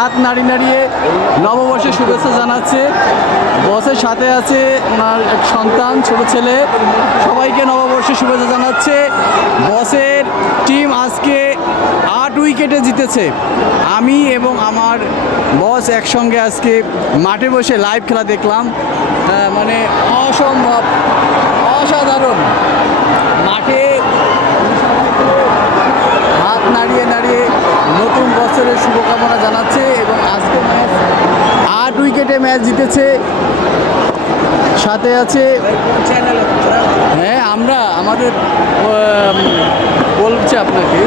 হাত নাড়িয়ে নাড়িয়ে নববর্ষের শুভেচ্ছা জানাচ্ছে। বসের সাথে আছে ওনার এক সন্তান, ছোট ছেলে, সবাইকে নববর্ষের শুভেচ্ছা জানাচ্ছে। বসের টিম আজকে 8 উইকেটে জিতেছে। আমি এবং আমার বস একসঙ্গে আজকে মাঠে বসে লাইভ খেলা দেখলাম। মানে অসম্ভব, অসাধারণ। মাঠে হাত নাড়িয়ে নাড়িয়ে নতুন বছরের শুভকামনা জানাচ্ছে এবং আজকে ম্যাচ 8 উইকেটে ম্যাচ জিতেছে। সাথে আছে হ্যাঁ, আমরা আমাদের বলছে আপনাকে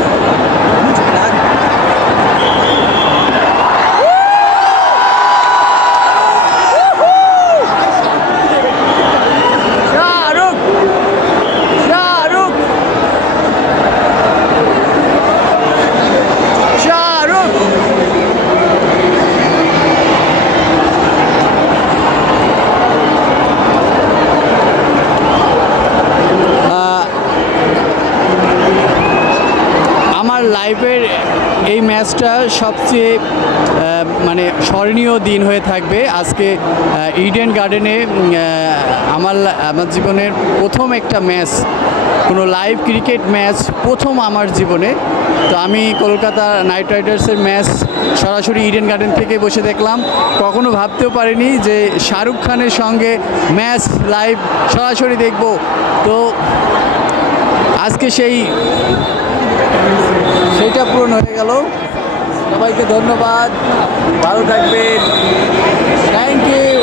লাইফের এই ম্যাচটা সবচেয়ে মানে স্মরণীয় দিন হয়ে থাকবে। আজকে ইডেন গার্ডেনে আমার জীবনের প্রথম একটা ম্যাচ, কোনো লাইভ ক্রিকেট ম্যাচ প্রথম আমার জীবনে। তো আমি কলকাতা নাইট রাইডার্সের ম্যাচ সরাসরি ইডেন গার্ডেন থেকে বসে দেখলাম। কখনো ভাবতেও পারিনি যে শাহরুখ খানের সঙ্গে ম্যাচ লাইভ সরাসরি দেখব। তো আজকে সেইটা পূরণ হয়ে গেল। সবাইকে ধন্যবাদ, ভালো থাকবেন, থ্যাংক ইউ।